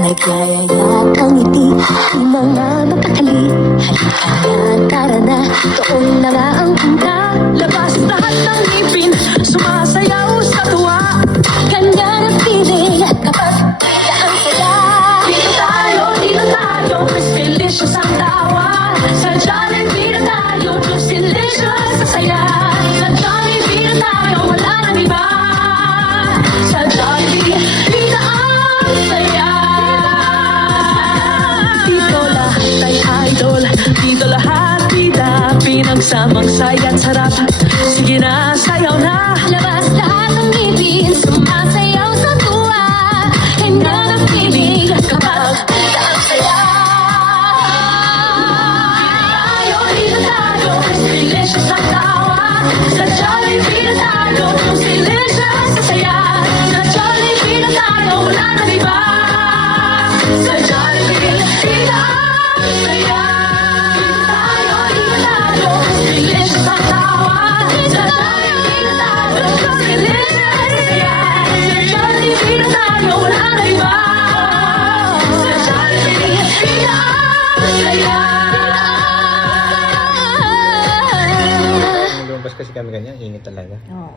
Naglayayat ang ngiti, di mga mapakali. Halika na, tara na, doon na nga ang punta. Labas lahat ng ngipin, sumasayaw sa tuwa. Ganyan ang feeling kapag kita ang saya. Dito tayo, Miss Delicious ang tawa. Sa Jollibee na tayo, Miss Delicious sa saya. Sa Jollibee na tayo, wala nang iba. Sa Jollibee, dito ang saya. Dito lahat ay idol, dito lahat bida. Pinagsamang saya't sarap, sige na, sayaw na. Labas lahat ng ngipin, sumasayaw sa tuwa. Ganyan ang feeling kapag kita ang saya. Dito tayo, Miss Delicious ang tawa. Sa Jollibee na tayo, Miss Delicious sa saya. Sa Jollibee na tayo, wala nang iba. Sa Jollibee, dito ang saya. Dito tayo, Miss Delicious ang tawa. Sa Jollibee na tayo, Miss Delicious sa saya. Sa Jollibee na tayo, wala nang iba. Sa Jollibee, dito ang saya. Lumabas kasi kami ganyan, init talaga. Oo.